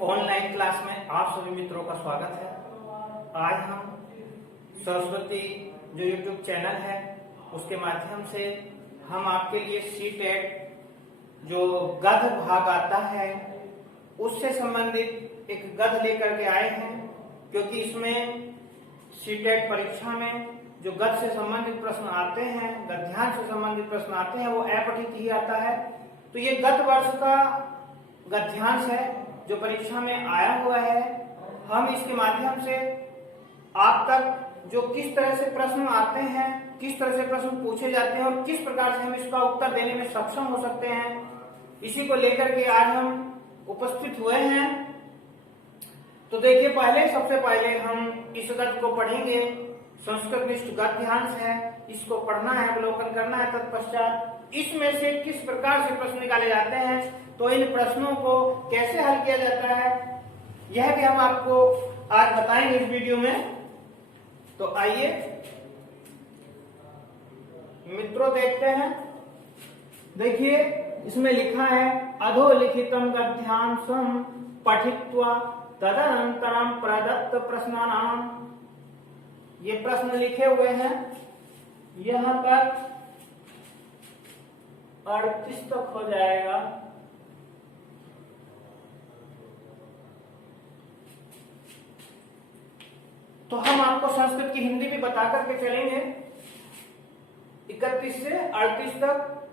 Online class में आप सभी मित्रों का स्वागत है। आज हम सरस्वती जो यूट्यूब चैनल है उसके माध्यम से हम आपके लिए सी-टेट जो गद्य भाग आता है उससे संबंधित एक गद्य लेकर के आए हैं, क्योंकि इसमें सी-टेट परीक्षा में जो गद्य से संबंधित प्रश्न आते हैं, गद्यांश से संबंधित प्रश्न आते हैं, वो अपठित ही आता है। तो ये गत वर्ष का गद्यांश है जो परीक्षा में आया हुआ है। हम इसके माध्यम से आप तक जो किस तरह से प्रश्न आते हैं, किस तरह से प्रश्न पूछे जाते हैं और किस प्रकार से हम इसका उत्तर देने में सक्षम हो सकते हैं, इसी को लेकर के आज हम उपस्थित हुए हैं। तो देखिए, सबसे पहले हम इस गद्य को पढ़ेंगे। संस्कृत निष्ठ गद्यांश है, इसको पढ़ना है, अवलोकन करना है। तत्पश्चात इसमें से किस प्रकार से प्रश्न निकाले जाते हैं, तो इन प्रश्नों को कैसे हल किया जाता है, यह भी हम आपको आज बताएंगे इस वीडियो में। तो आइए मित्रों देखते हैं। देखिए, इसमें लिखा है अधोलिखितम गद्यांशम पठित्वा तदनंतरम प्रदत्त प्रश्नानाम। ये प्रश्न लिखे हुए हैं, यहां पर 38 तक हो जाएगा। तो हम आपको संस्कृत की हिंदी भी बता करके चलेंगे। 31 से 38 तक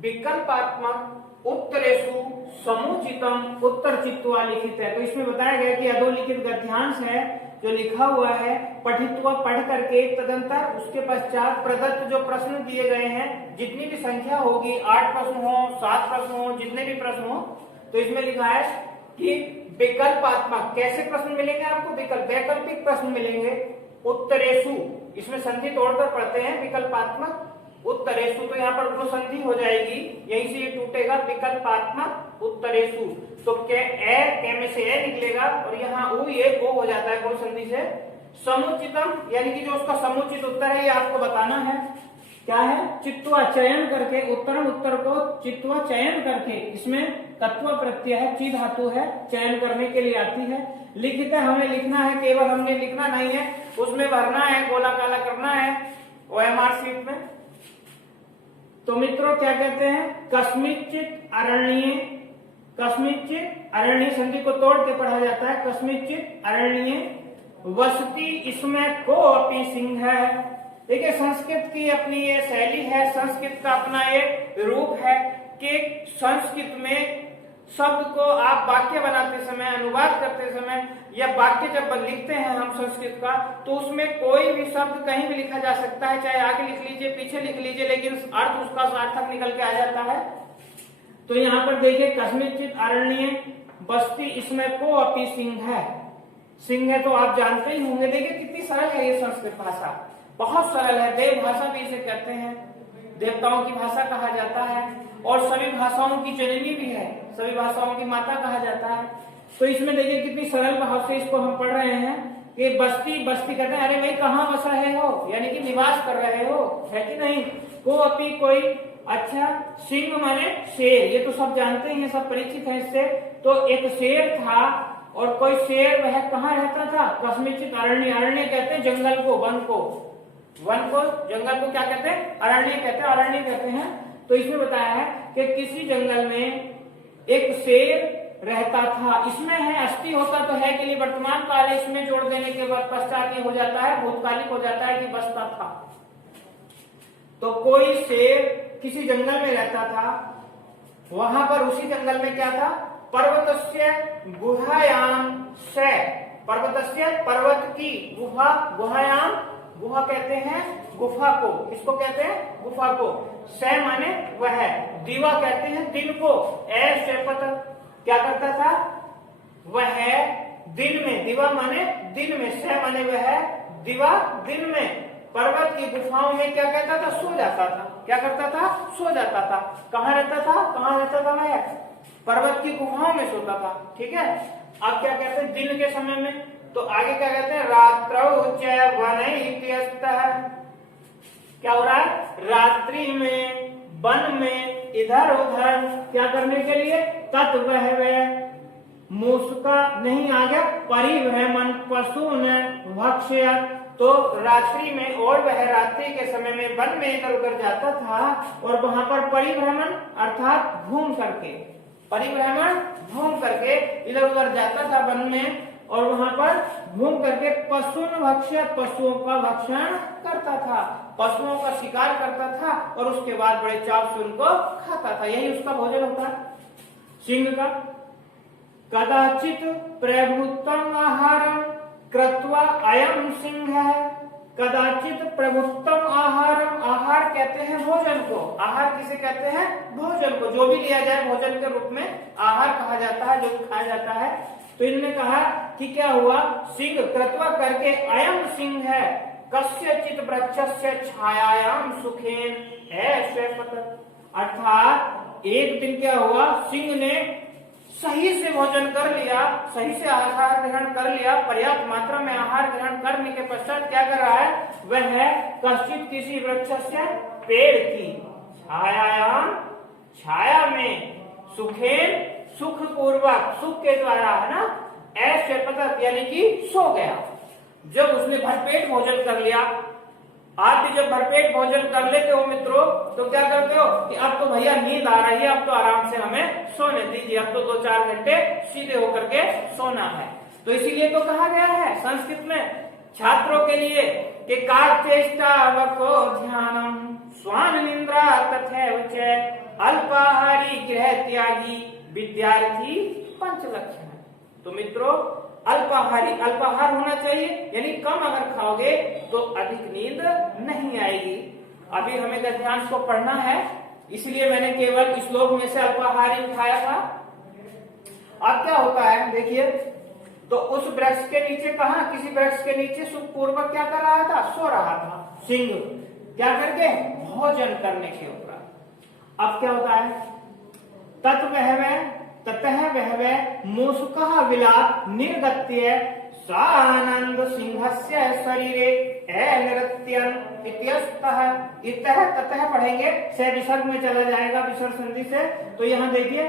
विकल्पात्मक उत्तरेषु समुचितम उत्तर चित्वा लिखित है। तो इसमें बताया गया कि अधोलिखित गद्यांश है जो लिखा हुआ है, पठित्वा पढ़ करके तदंतर उसके पश्चात प्रदत्त जो प्रश्न दिए गए हैं, जितनी भी संख्या होगी, 8 प्रश्न हो, 7 प्रश्न हो, जितने भी प्रश्न हो, तो इसमें लिखा है कि विकल्पात्मक कैसे प्रश्न मिलेंगे आपको, वैकल्पिक प्रश्न मिलेंगे। उत्तरेषु, इसमें संधि तोड़कर पढ़ते हैं, विकल्पात्मक उत्तरेषु, तो यहाँ पर दो संधि हो जाएगी, यहीं से ये टूटेगा, विकल्पात्मक उत्तरेषु। तो के में से ए निकलेगा और यहाँ उ ये गो हो जाता है, गो संधि से। समुचितम यानी कि जो उसका समुचित उत्तर है ये आपको बताना है। क्या है? चित्वा चयन करके, उत्तरम उत्तर को चित्वा चयन करके, इसमें तत्व प्रत्यय है, ची धातु है, चयन करने के लिए आती है। लिखित है, हमें लिखना है, केवल हमने लिखना नहीं है, उसमें भरना है, गोला काला करना है OMR शीट में। तो मित्रों क्या कहते हैं? कस्मिंचित अरण्ये, कस्मिंचित अरण्य संधि को तोड़ के पढ़ा जाता है। कस्मिंचित अरण्ये वसति इसमें को अपनी सिंह है। देखिए, संस्कृत की अपनी ये शैली है, संस्कृत का अपना एक रूप है कि संस्कृत में शब्द को आप वाक्य बनाते समय, अनुवाद करते समय या वाक्य जब लिखते हैं हम संस्कृत का, तो उसमें कोई भी शब्द कहीं भी लिखा जा सकता है, चाहे आगे लिख लीजिए, पीछे लिख लीजिए, लेकिन अर्थ उसका सार्थक निकल के आ जाता है। तो यहाँ पर देखिए, कस्मिंचित अरण्ये बस्ती इसमें को अपी सिंह है। सिंह है तो आप जानते ही होंगे। देखिए कितनी सरल है ये संस्कृत भाषा, बहुत सरल है। देव भाषा भी इसे कहते हैं, देवताओं की भाषा कहा जाता है और सभी भाषाओं की जननी भी है, सभी भाषाओं की माता कहा जाता है। तो इसमें देखिए कितनी सरल भाव से इसको हम पढ़ रहे हैं कि बस्ती, बस्ती कहते हैं, अरे भाई कहाँ बस रहे हो, यानी कि निवास कर रहे हो, है कि नहीं। को अपी कोई, अच्छा, सिंह माने शेर, ये तो सब जानते हैं, सब परिचित है इससे। तो एक शेर था और कोई शेर वह कहाँ रहता था? कस्मिंचित अरण्य, अरण्य कहते हैं जंगल को, वन को, वन को, जंगल को क्या कहते हैं? अरण्य कहते हैं, अरण्य कहते हैं। तो इसमें बताया है कि किसी जंगल में एक शेर रहता था। इसमें है अस्थि होता तो है के लिए वर्तमान काल है, इसमें जोड़ देने के बाद पश्चात हो जाता है, भूतकालिक हो जाता है कि बसता था। तो कोई शेर किसी जंगल में रहता था, वहां पर उसी जंगल में क्या था? पर्वतस्य गुहायाम से, पर्वतस्य पर्वत की, गुहा, गुहायाम, गुहा कहते हैं गुफा को, किसको कहते हैं? गुफा को। से माने वह, दीवा कहते हैं दिन को, ऐसे पता क्या करता था? वह दिन में, दीवा माने दिन में, से माने वह, दीवा दिन में पर्वत की गुफाओं में क्या कहता था? सो जाता था। क्या करता था? सो जाता था। कहाँ रहता था? कहाँ रहता था वह? पर्वत की गुफाओं में सोता था। ठीक है। अब क्या कहते हैं? दिन के समय में। तो आगे क्या कहते हैं? रात्रौ च वनैत्यस्तः, क्या हो रहा है? रात्रि में, वन में, इधर उधर क्या करने के लिए? तत् वह मूषका नहीं आ गया, परिभ्रमण पशु न भक्ष्यत, तो रात्रि में और वह रात्रि के समय में वन में इधर उधर जाता था और वहां पर परिभ्रमण अर्थात घूम करके, परिभ्रमण घूम करके इधर उधर जाता था वन में और वहां पर घूम करके पशु भक्ष्य, पशुओं का भक्षण करता था, पशुओं का शिकार करता था और उसके बाद बड़े चाव से उनको खाता था, यही उसका भोजन होता है सिंह का। कदाचित प्रभुत्तम आहारम कृत्वा अयम सिंह है, कदाचित प्रभुत्तम आहारम, आहार कहते हैं भोजन को, आहार किसे कहते हैं, भोजन को, जो भी लिया जाए भोजन के रूप में आहार कहा जाता है, जो खाया जाता है। तो इन्होंने कहा कि क्या हुआ, सिंह कृत्वा करके अयम सिंह है, कस्यचित वृक्षस्य छायायाम सुखेन है, अर्थात एक दिन क्या हुआ, सिंह ने सही से भोजन कर लिया, सही से आहार ग्रहण कर लिया, पर्याप्त मात्रा में आहार ग्रहण करने के पश्चात क्या कर रहा है, वह है कश्चित किसी वृक्ष से, पेड़ की छायायाम, छाया में, सुखेन सुख पूर्वक, सुख के द्वारा, है ना, ऐसे पता यानी कि सो गया। जब उसने भरपेट भोजन कर लिया, आप भी जब भरपेट भोजन कर लेते हो मित्रों तो क्या करते हो कि अब तो भैया नींद आ रही है, अब तो आराम से हमें सोने दीजिए, अब तो 2-4 घंटे सीधे होकर के सोना है। तो इसीलिए तो कहा गया है संस्कृत में छात्रों के लिए कि कार्चेष्टावको ध्यानम स्वान निंद्रा तथैव च अल्पाहारी गृह त्यागी विद्यार्थी पंच लक्षण। तो मित्रों अल्पाहारी, अल्पाहार होना चाहिए यानी कम अगर खाओगे तो अधिक नींद नहीं आएगी। अभी हमें गद्यांश को पढ़ना है इसलिए मैंने केवल श्लोक में से अल्पाहारी उठाया था। अब क्या होता है देखिए, तो उस वृक्ष के नीचे कहा, किसी वृक्ष के नीचे सुखपूर्वक क्या कर रहा था, सो रहा था सिंह, क्या करके, भोजन करने के ऊपर। अब क्या होता है, ततः वह मूषकः विलाप निर्गत्य सानंद सिंहस्य शरीरे अनृत्यं इत्यस्तः, इतः ततः पढ़ेंगे, से विसर्ग में चला जाएगा विसर्ग संधि से। तो यहाँ देखिए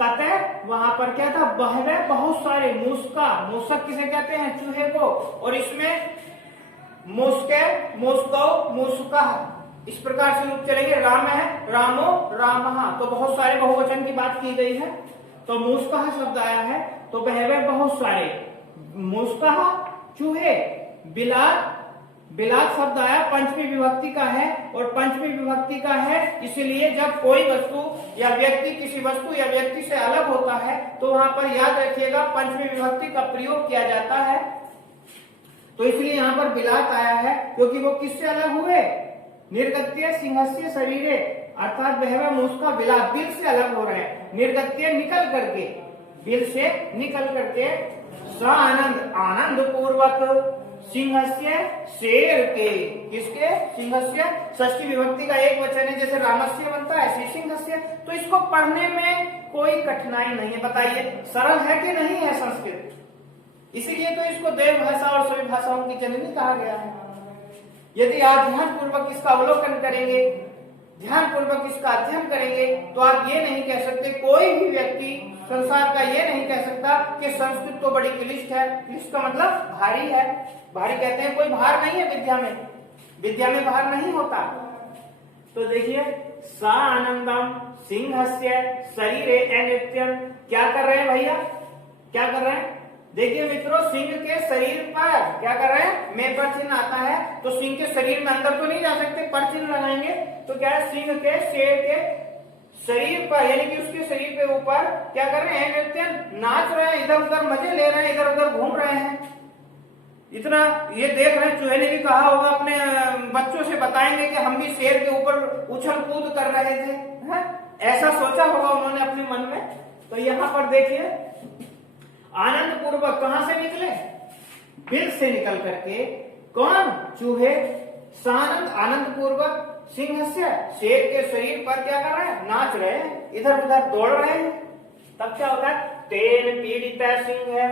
ततः, वहां पर क्या था, बहवे बहुत सारे, मूषका, मूषक किसे कहते हैं, चूहे को, और इसमें मूषके, मूषको, मूषका, इस प्रकार से रूप चलेंगे। राम है, रामो, रामः, तो बहुत सारे बहुवचन की बात की गई है। तो मूषका शब्द आया है, तो बहवे बहुत सारे, मूषका चूहे, बिलात, बिलात शब्द आया पंचमी विभक्ति का है, और पंचमी विभक्ति का है इसलिए जब कोई वस्तु या व्यक्ति किसी वस्तु या व्यक्ति से अलग होता है तो वहां पर याद रखिएगा पंचमी विभक्ति का प्रयोग किया जाता है। तो इसलिए यहाँ पर बिलात आया है क्योंकि वो किससे अलग हुए, निर्गत्य सिंहस्य शरीरे, अर्थात वह मूषका बिलात बिल से अलग हो रहे हैं, निर्गत्य निकल करके, बिल से निकल करके, आनंद, आनंद पूर्वक, सिंहस्य शेर के, किसके, सिंहस्य, षष्ठी विभक्ति का एक वचन है जैसे रामस्य बनता है ऐसे सिंहस्य। तो इसको पढ़ने में कोई कठिनाई नहीं है, बताइए सरल है कि नहीं है संस्कृत, इसीलिए तो इसको देव भाषा और सभी भाषाओं की जननी कहा गया है। यदि आप ध्यान पूर्वक इसका अवलोकन करेंगे, ध्यान पूर्वक इसका अध्ययन करेंगे तो आप ये नहीं कह सकते, कोई भी व्यक्ति संसार का ये नहीं कह सकता कि संस्कृत तो बड़ी क्लिष्ट है। क्लिष्ट का मतलब भारी है, भारी कहते हैं कोई भार नहीं है विद्या में, विद्या में भार नहीं होता। तो देखिए सा आनंदम सिंहस्य शरीरे अनित्यम, क्या कर रहे हैं भैया, क्या कर रहे हैं, देखिए मित्रों सिंह के शरीर पर क्या कर रहे हैं, में पर चिन्ह आता है, तो सिंह के शरीर में अंदर तो नहीं जा सकते, पर चिन्ह लगाएंगे, तो क्या है सिंह के, शेर के शरीर पर यानी कि उसके शरीर के ऊपर क्या कर रहे हैं, नृत्य, नाच रहे हैं, इधर उधर मजे ले रहे हैं, इधर उधर घूम रहे हैं। इतना ये देख रहे हैं, चूहे ने भी कहा होगा अपने बच्चों से, बताएंगे कि हम भी शेर के ऊपर उछल कूद कर रहे थे, है? ऐसा सोचा होगा उन्होंने अपने मन में। तो यहाँ पर देखिए आनंद पूर्वक कहां से निकले, बिल से निकल करके, कौन, चूहे, सानंद आनंद पूर्वक, सिंहस्य शेर के शरीर पर क्या कर रहे हैं, नाच रहे हैं, इधर उधर दौड़ रहे हैं। तब क्या होता है, तेन पीड़ित सिंह है,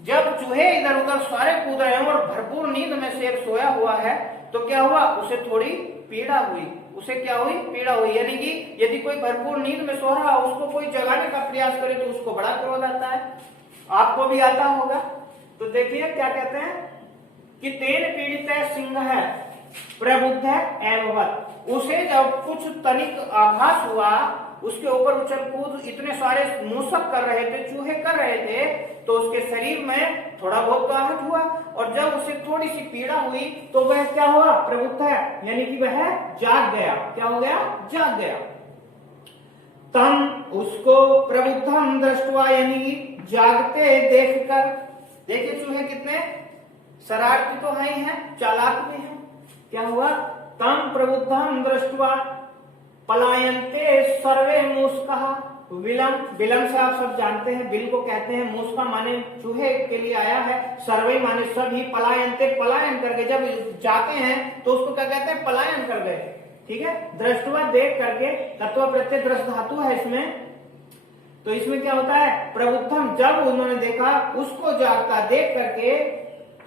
जब चूहे इधर उधर सारे कूद रहे हैं और भरपूर नींद में शेर सोया हुआ है तो क्या हुआ, उसे थोड़ी पीड़ा हुई, उसे क्या हुई, पीड़ा हुई, यानी कि यदि कोई भरपूर नींद में सो रहा है उसको कोई जगाने का प्रयास करे तो उसको बड़ा क्रोध आता है। आपको भी आता होगा। तो देखिए क्या कहते हैं कि तेन पीड़ित सिंह है प्रबुद्ध एववत, उसे जब कुछ तनिक आभास हुआ, उसके ऊपर उछल कूद इतने सारे मूसक कर रहे थे, चूहे कर रहे थे, तो उसके शरीर में थोड़ा बहुत तो आहत हुआ, और जब उसे थोड़ी सी पीड़ा हुई तो वह क्या हुआ, प्रबुद्ध है यानी कि वह जाग गया। क्या हो गया, जाग गया। तम उसको प्रबुद्धम दृष्टवा यानी कि जागते देखकर, देखिए चूहे कितने शरारती तो है ही हैं, चालाक भी हैं। क्या हुआ, तम प्रबुद्धम दृष्टवा पलायन्ते सर्वे मूषका, विलम, विलम से आप सब जानते हैं, बिल को कहते हैं, मूषका माने चूहे के लिए आया है, सर्वे माने सभी, पलायन्ते पलायन करके, जब जाते हैं तो उसको क्या कहते हैं, पलायन कर गए। ठीक है, दृष्टवा देख करके, तत्व प्रत्यय दृष्ट धातु है इसमें, तो इसमें क्या होता है, प्रबुद्धम, जब उन्होंने देखा, उसको जागता देख करके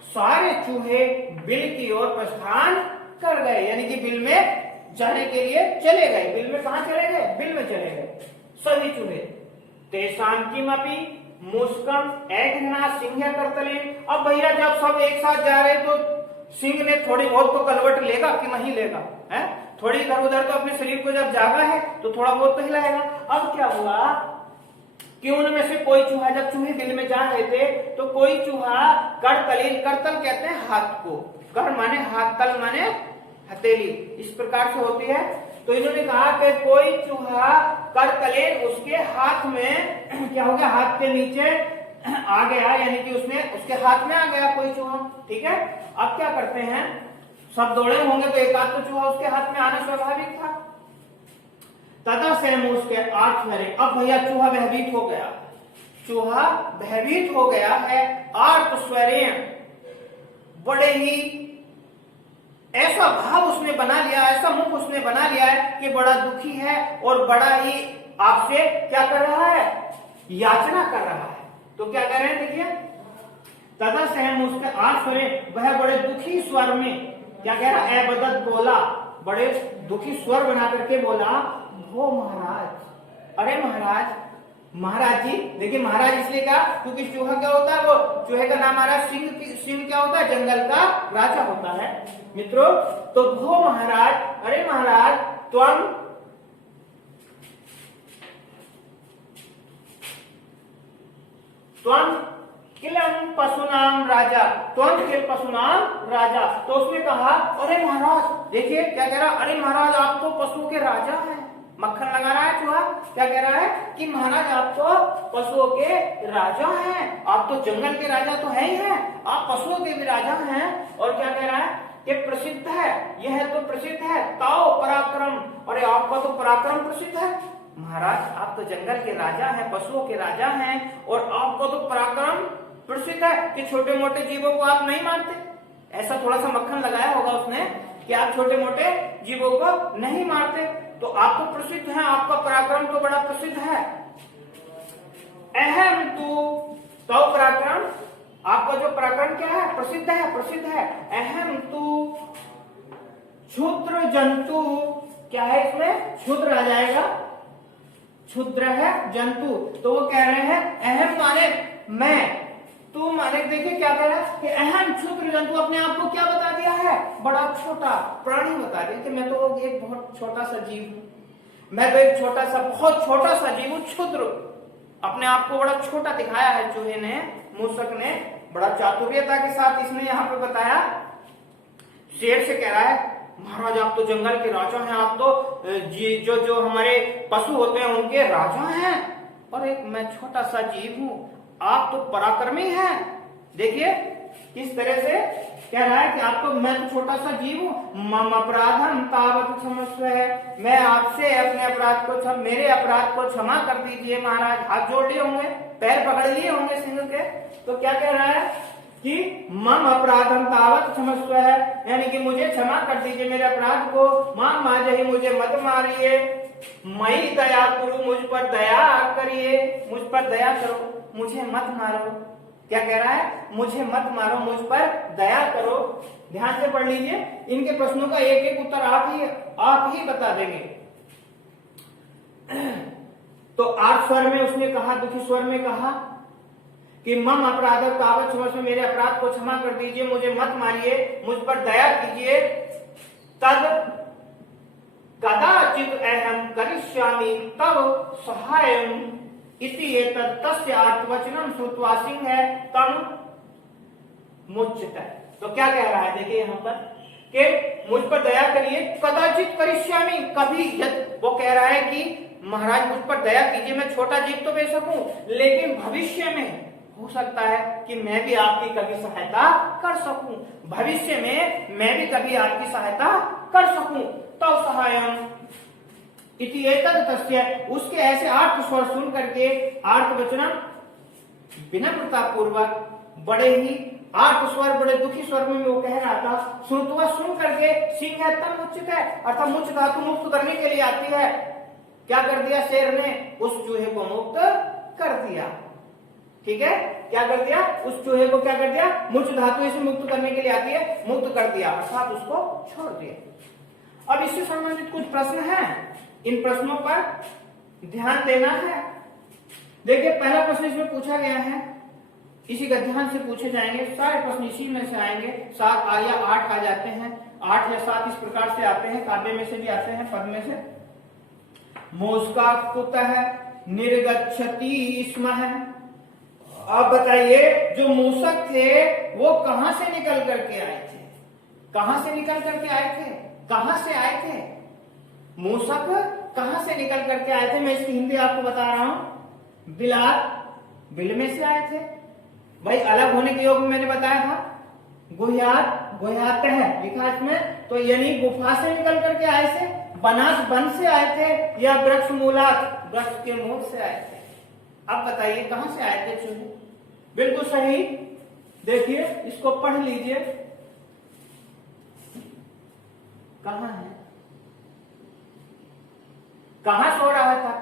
सारे चूहे बिल की ओर प्रस्थान कर गए, यानी कि बिल में जाने के लिए चले गए। बिल में कहा चले गए, बिल में चले गए सभी चूहे। तेषां किमपि मुस्कम एघना सिंह करतले, अब भैया जब सब एक साथ जा रहे तो सिंह ने थोड़ी बहुत तो कलवट लेगा कि नहीं लेगा, है थोड़ी इधर उधर तो अपने शरीर को जब जागा है तो थोड़ा बहुत तो हिलाएगा। अब क्या हुआ कि उनमें से कोई चूहा, जब चूहे बिल में जा रहे थे तो कोई चूहा करतलीन, करतल कहते हैं हाथ को, कर माने हाथ, तल माने हथेली, इस प्रकार से होती है। तो इन्होंने कहा कि कोई चूहा करतलेन उसके हाथ में क्या हो गया, हाथ के नीचे आ गया, यानी कि उसने उसके हाथ में आ गया कोई चूहा। ठीक है, अब क्या करते हैं, सब दौड़े होंगे तो एक आध तो चूहा उसके हाथ में आना स्वाभाविक था। तथा सेमूस के आठ मेरे, अब भैया चूहा भयभीत हो गया, चूहा भयभीत हो गया है, आर्त स्वरें, बड़े ही ऐसा भाव उसने बना लिया, ऐसा मुख उसने बना लिया है कि बड़ा दुखी है और बड़ा ही आपसे क्या कर रहा है, याचना कर रहा है। तो क्या कह रहे हैं, देखिए, तथा सहम उसके आठ स्वरे, वह बड़े दुखी स्वर में क्या कह रहा है, बदत बोला, बड़े दुखी स्वर बना करके बोला, वो महाराज, अरे महाराज, महाराज जी, देखिए महाराज इसलिए कहा क्योंकि चूहा क्या होता है, वो चूहे का नाम महाराज, सिंह क्या होता है, जंगल का राजा होता है मित्रों। तो वो महाराज, अरे महाराज, त्वं किलम पशुनाम राजा, त्वं किल पशुनाम राजा। तो उसने कहा, अरे महाराज, देखिए क्या कह रहा, अरे महाराज आप तो पशुओं के राजा हैं, मक्खन लगा रहा है चूहा, क्या कह रहा है कि महाराज आप तो पशुओं के राजा हैं, आप तो जंगल के राजा तो है ही हैं, आप पशुओं के भी राजा हैं। और क्या कह रहा है कि प्रसिद्ध है, यह तो प्रसिद्ध है, ताओ पराक्रम, अरे आपका तो पराक्रम प्रसिद्ध है महाराज, आप तो जंगल के राजा हैं, पशुओं के राजा हैं, और आपको तो पराक्रम प्रसिद्ध है कि छोटे मोटे जीवों को आप नहीं मारते। ऐसा थोड़ा सा मक्खन लगाया होगा उसने कि आप छोटे मोटे जीवों को नहीं मारते, तो आप तो प्रसिद्ध हैं, आपका पराक्रम तो बड़ा प्रसिद्ध है। अहम तो पराक्रम, आपका जो पराक्रम क्या है, प्रसिद्ध है, प्रसिद्ध है। अहम तू क्षुद्र जंतु, क्या है इसमें, क्षुद्र आ जाएगा, क्षुद्र है जंतु, तो वो कह रहे हैं अहम माने मैं, तू माने, देखिए क्या कह रहा है कि अहम क्षुद्र जंतु, अपने आप को क्या बता दिया है, बड़ा छोटा प्राणी बता दिया कि मैं तो एक बहुत छोटा सा जीव हूं, मैं तो एक छोटा सा, बहुत छोटा सा जीव हूं, क्षुद्र, अपने आप को बड़ा छोटा दिखाया है चूहे ने, मूसक ने, बड़ा चातुर्यता के साथ इसने यहाँ पे बताया। शेर से कह रहा है, महाराज आप तो जंगल के राजा हैं, आप तो जो हमारे पशु होते हैं उनके राजा हैं, और एक मैं छोटा सा जीव हूं, आप तो पराक्रमी हैं। देखिए किस तरह से कह रहा है कि आप तो, मैं तो छोटा सा जीव हूं, मम अपराधम तावत क्षमस्व है, मैं आपसे अपने अपराध को, मेरे अपराध को क्षमा कर दीजिए महाराज। हाथ जोड़ लिए होंगे, पैर पकड़ लिए होंगे सिंह के, तो क्या कह रहा है कि मम अपराधम तावत क्षमस्व है, यानी कि मुझे क्षमा कर दीजिए मेरे अपराध को, मां माजही मुझे मत मारिए, मई दया करो, मुझ पर दया करिए, मुझ पर दया करो, मुझे मत मारो। क्या कह रहा है, मुझे मत मारो, मुझ पर दया करो। ध्यान से पढ़ लीजिए, इनके प्रश्नों का एक एक उत्तर आप ही बता देंगे। तो आठ स्वर में उसने कहा, दुखी स्वर में कहा कि मम अपराध तावत क्षमस्व, मेरे अपराध को क्षमा कर दीजिए, मुझे मत मारिए, मुझ पर दया कीजिए। तद कदाचित अहम करिष्यामि तव सहायम इति एतत् तस्य अर्थवचनं श्रुत्वा सिंह तम मुच्यते। तो क्या कह रहा है, देखिए यहाँ पर कि मुझ पर दया करिए, कदाचित करिष्यामि, कभी, वो कह रहा है कि महाराज मुझ पर दया कीजिए, मैं छोटा जीव तो दे सकूं, लेकिन भविष्य में हो सकता है कि मैं भी आपकी कभी सहायता कर सकूं, भविष्य में मैं भी कभी आपकी सहायता कर सकूं। तो सहायम इति एतत् तस्य, उसके ऐसे अर्थ स्वर सुन करके, अर्थ वचनम विनम्रता पूर्वक, बड़े ही अर्थ स्वर, बड़े दुखी स्वर में वो कह रहा था, श्रुत्वा सुन करके, सिंह है तम उचित है, अर्थात मुच धातु मुक्त करने के लिए आती है। क्या कर दिया शेर ने, उस चूहे को मुक्त कर दिया। ठीक है, क्या कर दिया, उस चूहे को क्या कर दिया, मुच धातु से मुक्त करने के लिए आती है, मुक्त कर दिया, अर्थात उसको छोड़ दिया। अब इससे संबंधित कुछ प्रश्न हैं, इन प्रश्नों पर ध्यान देना है। देखिए पहला प्रश्न इसमें पूछा गया है, इसी का ध्यान से पूछे जाएंगे, सारे प्रश्न इसी में से आएंगे, 7 या 8 आ जाते हैं, 8 या 7 इस प्रकार से आते हैं, काव्य में से भी आते हैं, पद में से। मोस्का कुतः निर्गच्छति स्म है। अब बताइए जो मूसक थे वो कहां से निकल करके आए थे, कहां से निकल करके आए थे, कहां से आए थे, मूसक कहां से निकल करके आए थे, मैं इसकी हिंदी आपको बता रहा हूं, बिलात, बिल में से आए थे, भाई अलग होने के योग में मैंने बताया था, गुह्यात, गुह्यात है लिखा इसमें, तो यानी गुफा से निकल करके आए थे, बनास वन से आए थे, या वृक्ष मूलात, वृक्ष के मूल से आए थे। अब बताइए कहां से आए थे चूहे, बिल्कुल सही, देखिए इसको पढ़ लीजिए, कहां है, कहां सो रहा था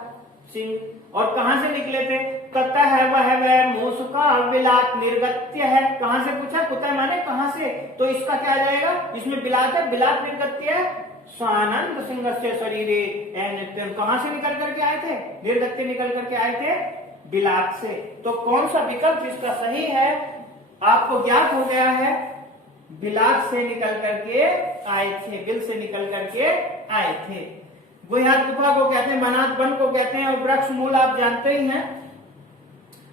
सिंह, और कहां से निकले थे, कत है वह मूसका बिलात निर्गत्य है, कहां से पूछा, कुतः माने कहां से, तो इसका क्या आ जाएगा, इसमें बिलात है, बिलात निर्गत्य है, स्वानंद सिंह से शरीरे नित्यम, कहां से निकल करके आए थे, निर्गत्य निकल करके आए थे बिलात से। तो कौन सा विकल्प इसका सही है, आपको ज्ञात हो गया है, बिलात से निकल करके आए थे, बिल से निकल करके आए थे। गुह्यात गुफा को कहते हैं, बनात वन को कहते हैं, और वृक्ष मूल आप जानते ही हैं।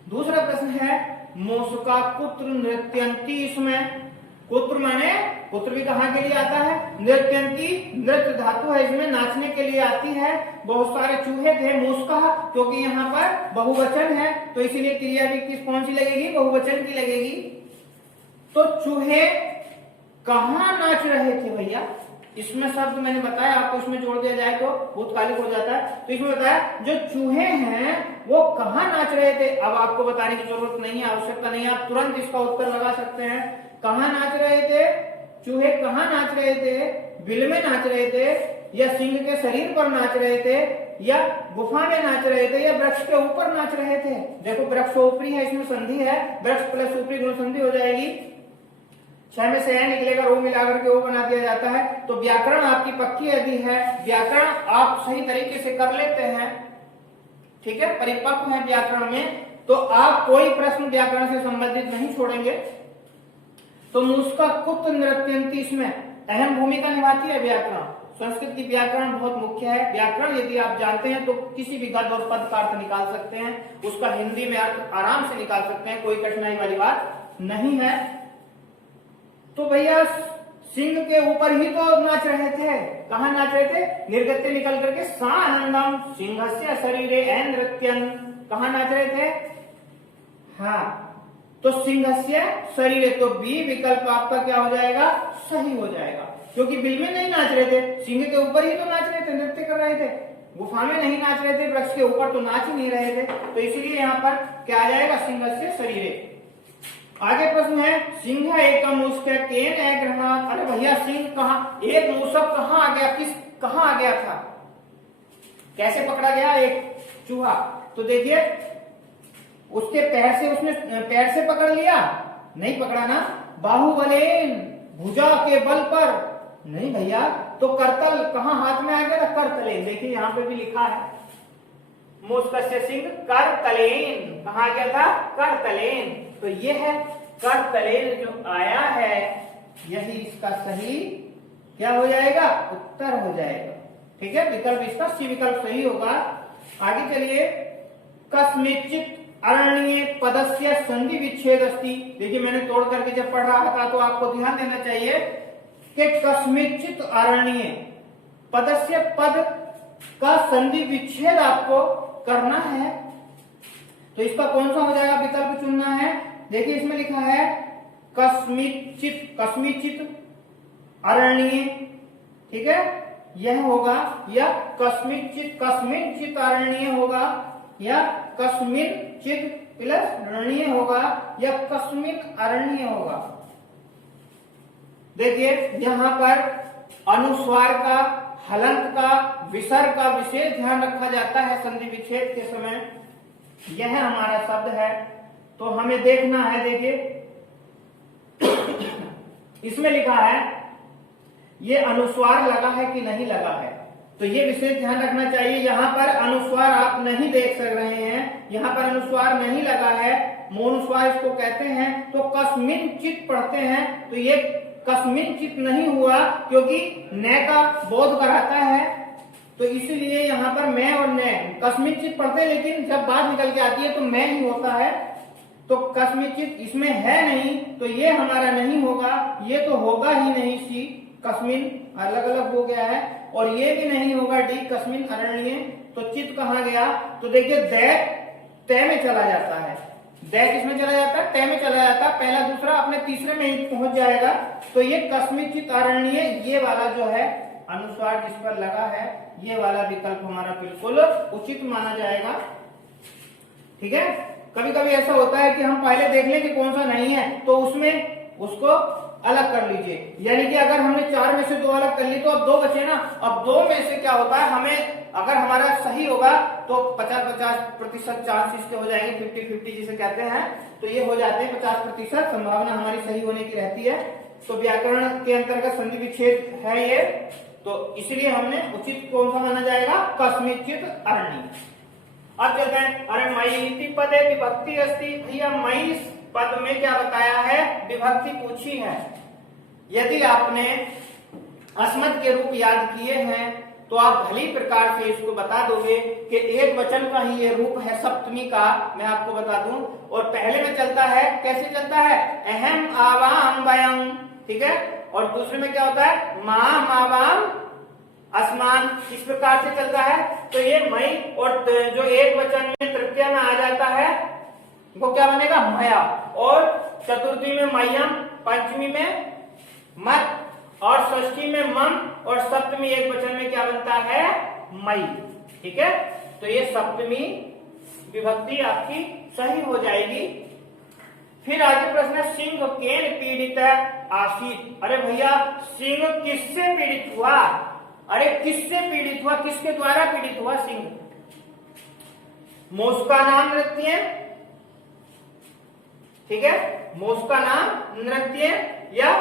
दूसरा प्रश्न है, मूसका कुत्र नृत्यंती, इसमें कुत्र माने पुत्र भी कहां के लिए आता है, नृत्यंती, नृत्य धातु है, इसमें नाचने के लिए आती है। बहुत सारे चूहे थे, मूसका, क्योंकि यहाँ पर बहुवचन है तो इसीलिए क्रिया भी किस कौन सी लगेगी, बहुवचन की लगेगी। तो चूहे कहां नाच रहे थे भैया, इसमें शब्द मैंने बताया आपको, इसमें जोड़ दिया जाए तो भूतकालिक हो जाता है, तो इसमें बताया जो चूहे हैं वो कहां नाच रहे थे। अब आपको बताने की जरूरत नहीं है, आवश्यकता नहीं है, आप तुरंत इसका उत्तर लगा सकते हैं। कहां नाच रहे थे चूहे, कहां नाच रहे थे, बिल में नाच रहे थे, या सिंह के शरीर पर नाच रहे थे, या गुफा में नाच रहे थे, या वृक्ष के ऊपर नाच रहे थे। देखो वृक्ष ऊपरी है, इसमें संधि है, वृक्ष प्लस ऊपरी गुण संधि हो जाएगी, 6 में से निकलेगा, रो मिलाकर के वो बना दिया जाता है। तो व्याकरण आपकी पक्की यदि है, व्याकरण आप सही तरीके से कर लेते हैं, ठीक है, परिपक्व है व्याकरण में, तो आप कोई प्रश्न व्याकरण से संबंधित नहीं छोड़ेंगे। तो मूसका कुत्र नृत्यंती, इसमें अहम भूमिका निभाती है व्याकरण। संस्कृत की व्याकरण बहुत मुख्य है, व्याकरण यदि आप जानते हैं तो किसी भी गद्य और पद का अर्थ निकाल सकते हैं, उसका हिंदी में अर्थ आराम से निकाल सकते हैं, कोई कठिनाई वाली बात नहीं है। तो भैया सिंह के ऊपर ही तो नाच रहे थे, कहां नाच रहे थे, निर्गत्य निकल करके, सानंदम सिंहस्य शरीरे नृत्यन, कहां नाच रहे थे, हाँ, तो सिंहस्य शरीरे, तो बी विकल्प आपका क्या हो जाएगा, सही हो जाएगा, क्योंकि बिल में नहीं नाच रहे थे, सिंह के ऊपर ही तो नाच रहे थे, नृत्य कर रहे थे, गुफा में नहीं नाच रहे थे, वृक्ष के ऊपर तो नाच ही नहीं रहे थे, तो इसीलिए यहाँ पर क्या आ जाएगा, सिंहस्य शरीरे। आगे प्रश्न है, सिंह एक मूसक केन ग्रहणात, अरे भैया सिंह कहाँ, एक मूसक कहाँ आ गया, कहाँ आ गया था, कैसे पकड़ा गया एक चूहा, तो देखिए उसके पैर से, उसने पैर से पकड़ लिया, नहीं पकड़ा ना, बाहुबलेन, भुजा के बल पर, नहीं भैया, तो करतल कहाँ हाथ में आ गया था, करतलेन, देखिए यहाँ पे भी लिखा है, मूषकस्य सिंह करतलेन, कहा गया था करतलेन। तो ये है करतलेन जो आया है, यही इसका सही क्या हो जाएगा, उत्तर हो जाएगा। ठीक है, विकल्प इसका सी विकल्प सही होगा। आगे चलिए, कस्मिंचित् अरण्ये पदस्य संधि विच्छेद अस्ति। देखिए मैंने तोड़ करके जब पढ़ रहा था तो आपको ध्यान देना चाहिए कि कस्मिंचित् अरण्ये पदस्य, पद का संधि विच्छेद आपको करना है। तो इसका कौन सा हो जाएगा विकल्प चुनना है। देखिए इसमें लिखा है कस्मिंचित्, कस्मिंचित् अरण्ये, ठीक है, यह होगा, या कस्मिंचित्, कस्मिंचित् अरण्ये होगा, या कस्मिंचित् प्लस अरण्ये होगा, या कस्मिन् अरण्ये होगा। देखिए यहां पर अनुस्वार का, हलंत का, विसर्ग का विशेष ध्यान रखा जाता है संधि विच्छेद के समय। यह हमारा शब्द है, तो हमें देखना है। देखिए इसमें लिखा है ये अनुस्वार लगा है कि नहीं लगा है, तो ये विशेष ध्यान रखना चाहिए। यहाँ पर अनुस्वार आप नहीं देख सक रहे हैं, यहाँ पर अनुस्वार नहीं लगा है, मौनुस्वार इसको कहते हैं। तो कस्मिंचित् पढ़ते हैं तो ये कस्मिंचित् नहीं हुआ, क्योंकि न का बोध कराता है, तो इसीलिए यहाँ पर मैं और न कस्मिंचित् पढ़ते हैं, लेकिन जब बात निकल के आती है तो मैं ही होता है। तो कस्मिंचित् इसमें है नहीं, तो ये हमारा नहीं होगा, ये तो होगा ही नहीं सी, कस्मिन अलग अलग हो गया है, और ये भी नहीं होगा डी कस्मिन अरण्ये। तो चित कहाँ गया, तो देखिए दैत तय में चला जाता है, दैत किसमें चला जाता है, तय में चला जाता है, पहला दूसरा अपने तीसरे में ही पहुंच जाएगा। तो ये कस्मिंचित् अरण्ये, ये वाला जो है अनुस्वार जिस पर लगा है, ये वाला विकल्प हमारा बिल्कुल उचित माना जाएगा। ठीक है, कभी कभी ऐसा होता है कि हम पहले देख लें कि कौन सा नहीं है, तो उसमें उसको अलग कर लीजिए। यानी कि अगर हमने 4 में से 2 अलग कर ली तो अब 2 बचे ना। अब 2 में से क्या होता है, हमें अगर हमारा सही होगा तो 50-50% चांस इसके हो जाएंगे, 50-50 जिसे कहते हैं। तो ये हो जाते हैं 50% संभावना हमारी सही होने की रहती है। तो व्याकरण के अंतर्गत संधि विच्छेद है ये, तो इसलिए हमने उचित कौन सा माना जाएगा, कस्मिंचित् अरण्ये। अब चलते हैं, अरे मयि पदे विभक्ति अस्ति। भैया मयि पद में क्या बताया है, विभक्ति पूछी है। यदि आपने अस्मत् के रूप याद किए हैं तो आप भली प्रकार से इसको बता दोगे कि एक वचन का ही ये रूप है सप्तमी का। मैं आपको बता दूं, और पहले में चलता है, कैसे चलता है, अहम आवाम वयम, ठीक है, और दूसरे में क्या होता है, माम आवाम अस्मान, इस प्रकार से चलता है। तो ये मई, और जो एक वचन में तृतीया में आ जाता है वो क्या बनेगा, मया, और चतुर्थी में मय्यम, पंचमी में मत, और षष्ठी में मम, और सप्तमी एक वचन में क्या बनता है, मई। ठीक है, तो ये सप्तमी विभक्ति आपकी सही हो जाएगी। फिर आगे प्रश्न है, सिंह केन पीड़ित आसीत। अरे भैया सिंह किससे पीड़ित हुआ, अरे किससे पीड़ित हुआ, किसके द्वारा पीड़ित हुआ सिंह। मूषका नाम नृत्य, ठीक है, मूषका नाम नृत्य, या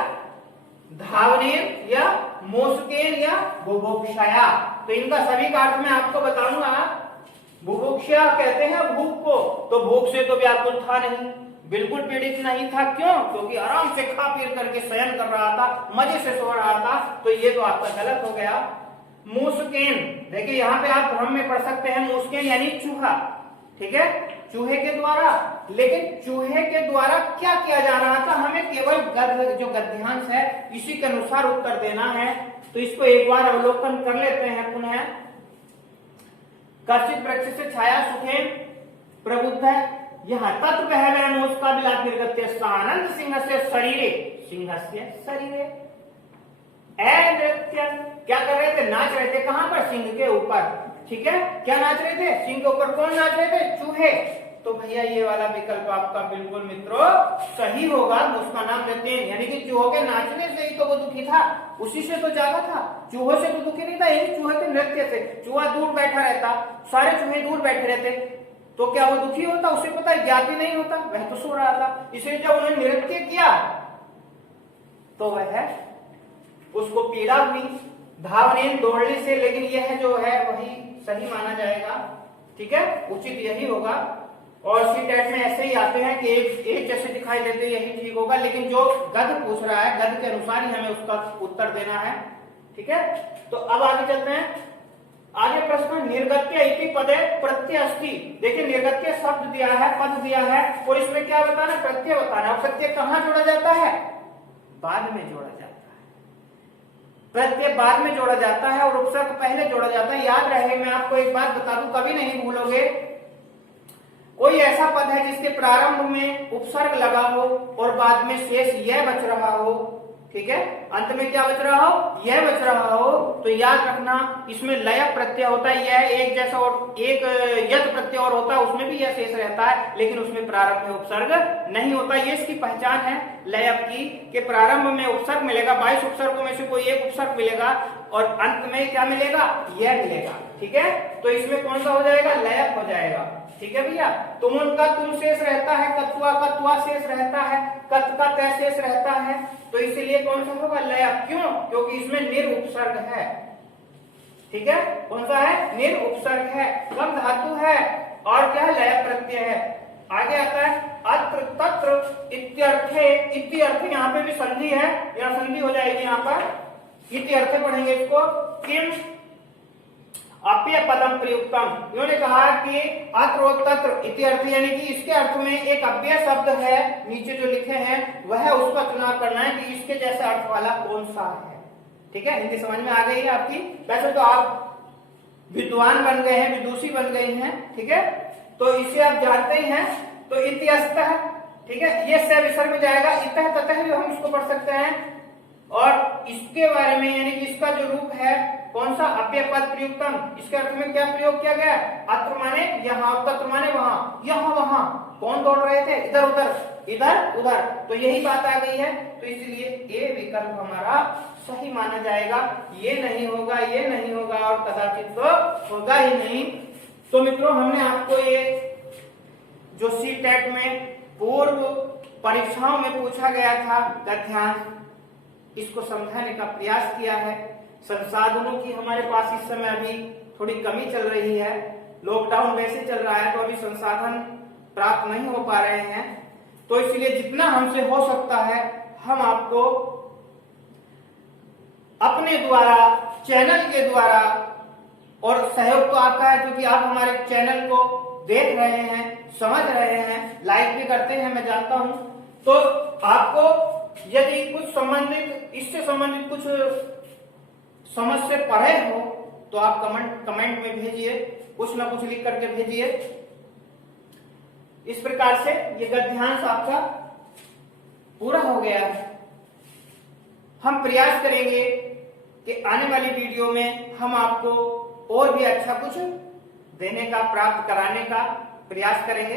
धावनेन, या मूषकेन, या बुभुक्षया। तो इनका सभी का अर्थ मैं आपको बताऊंगा। बुभुक्षा कहते हैं भूख को, तो भूख से तो व्याकुल था नहीं, बिल्कुल पीड़ित नहीं था। क्यों, क्योंकि आराम से खा पी करके शयन कर रहा था, मजे से सो रहा था। तो ये तो आपका गलत हो गया। मूषकेन, देखिए यहाँ पे आप भ्रम में पढ़ सकते हैं, मूषकेन यानी चूहा, ठीक है, चूहे के द्वारा। लेकिन चूहे के द्वारा क्या किया जा रहा था, हमें केवल गद्य, जो गद्यांश है इसी के अनुसार उत्तर देना है। तो इसको एक बार अवलोकन कर लेते हैं पुनः। कश्चित वृक्ष से छाया सुखेन प्रबुद्ध है, यहाँ तत्व पहले मूषका बिलात निर्गत्य सानंद सिंह से शरीरे, सिंह से शरीरे नृत्य, क्या कर रहे थे, नाच रहे थे, कहां पर, सिंह के ऊपर। ठीक है, क्या नाच रहे थे, सिंह के ऊपर। कौन नाच रहे थे, चूहे। तो भैया ये वाला विकल्प आपका बिल्कुल मित्रों सही होगा। उसका नाम नृत्य, यानी कि चूहों के नाचने से ही तो वो दुखी था, उसी से तो जागा था, चूहों से तो दुखी नहीं था, यही चूहे के नृत्य से। चूहा दूर बैठा रहता, सारे चूहे दूर बैठे रहते, तो क्या वो दुखी होता, उसे पता ज्ञाति नहीं होता, वह तो सो रहा था। इसलिए जब उन्होंने नृत्य किया तो वह उसको पीड़ा हुई, धावनेन दौड़ने से। लेकिन यह जो है वही सही माना जाएगा। ठीक है, उचित यही होगा। और सीटेट में ऐसे ही आते हैं कि एक जैसे दिखाई देते हैं, यही ठीक होगा, लेकिन जो गद्य पूछ रहा है गद्य के अनुसार ही हमें उसका उत्तर देना है। ठीक है, तो अब आगे चलते हैं। आगे प्रश्न, निर्गत्य इति पदे प्रत्यय अस्ति। देखिए निर्गत्य शब्द दिया है, पद दिया है, और इसमें क्या बताना, प्रत्यय बताना। और प्रत्यय कहाँ जोड़ा जाता है, बाद में जोड़ा जाता है। प्रत्यय बाद में जोड़ा जाता है और उपसर्ग पहले जोड़ा जाता है। याद रहे, मैं आपको एक बात बता दूं, कभी नहीं भूलोगे, कोई ऐसा पद है जिसके प्रारंभ में उपसर्ग लगा हो और बाद में शेष यह बच रहा हो, ठीक है, अंत में क्या बच रहा हो, यह बच रहा हो, तो याद रखना इसमें लय प्रत्यय होता है। यह एक जैसा और एक यद प्रत्यय और होता है, उसमें भी यह शेष रहता है, लेकिन उसमें प्रारंभ में उपसर्ग नहीं होता। ये इसकी पहचान है लय की, कि प्रारंभ में उपसर्ग मिलेगा, 22 उपसर्गों में से कोई एक उपसर्ग मिलेगा और अंत में क्या मिलेगा, यह मिलेगा। ठीक है, तो इसमें कौन सा हो जाएगा, लय हो जाएगा। ठीक है भैया, तुम उनका तुम शेष रहता है, कत्वा का त्वा शेष रहता है, कत का तय शेष रहता है, तो इसलिए कौन सा होगा, लय। क्यों, क्योंकि इसमें निर उपसर्ग है। ठीक है, कौन सा है, निर उपसर्ग है, कम धातु है, और क्या है, लय प्रत्यय है। आगे आता है अत्र तत्र इत्यर्थे। इत्यर्थे यहाँ पे भी संधि है, यहाँ संधि हो जाएगी, यहाँ पर इत्यर्थे पढ़ेंगे इसको। किम अप्य पदम प्रयुक्तम, इन्होंने कहा कि अत्र और तत्र इति अर्थ, यानी कि इसके अर्थ में एक अव्यय शब्द है, नीचे जो लिखे हैं वह उसका चुनाव करना है कि इसके जैसा अर्थ वाला कौन सा है। ठीक है, हिंदी समझ में आ गई है आपकी। वैसे तो आप विद्वान बन गए हैं, विदुषी बन गए हैं, ठीक है, तो इसे आप जानते ही हैं। तो इत्यस्तः, ठीक है, ये से विसर्ग में जाएगा, इतः ततः भी हम इसको पढ़ सकते हैं। और इसके बारे में, यानी कि इसका जो रूप है कौन सा, अव्यय पद प्रयुक्तम, इसके अर्थ में क्या प्रयोग किया गया, अत्र माने यहाँ, तत्र माने वहां, यहाँ वहां, कौन दौड़ रहे थे, इधर उधर, इधर उधर, तो यही बात आ गई है। तो इसलिए ये विकल्प हमारा सही माना जाएगा। ये नहीं होगा, ये नहीं होगा, और कदाचित तो होगा ही नहीं। तो मित्रों, हमने आपको ये जो सीटेट में पूर्व परीक्षाओं में पूछा गया था गद्यांश, इसको समझाने का प्रयास किया है। संसाधनों की हमारे पास इस समय अभी थोड़ी कमी चल रही है, लॉकडाउन वैसे चल रहा है, तो अभी संसाधन प्राप्त नहीं हो पा रहे हैं, तो इसलिए जितना हमसे हो सकता है हम आपको अपने द्वारा, चैनल के द्वारा, और सहयोग तो आपका है क्योंकि आप हमारे चैनल को देख रहे हैं, समझ रहे हैं, लाइक भी करते हैं, मैं जानता हूं। तो आपको यदि कुछ संबंधित, इससे संबंधित कुछ समझ से पढ़े हो तो आप कमेंट में भेजिए, कुछ ना कुछ लिख करके भेजिए। इस प्रकार से ये गद्यांश आपका पूरा हो गया है। हम प्रयास करेंगे कि आने वाली वीडियो में हम आपको और भी अच्छा कुछ देने का, प्राप्त कराने का प्रयास करेंगे।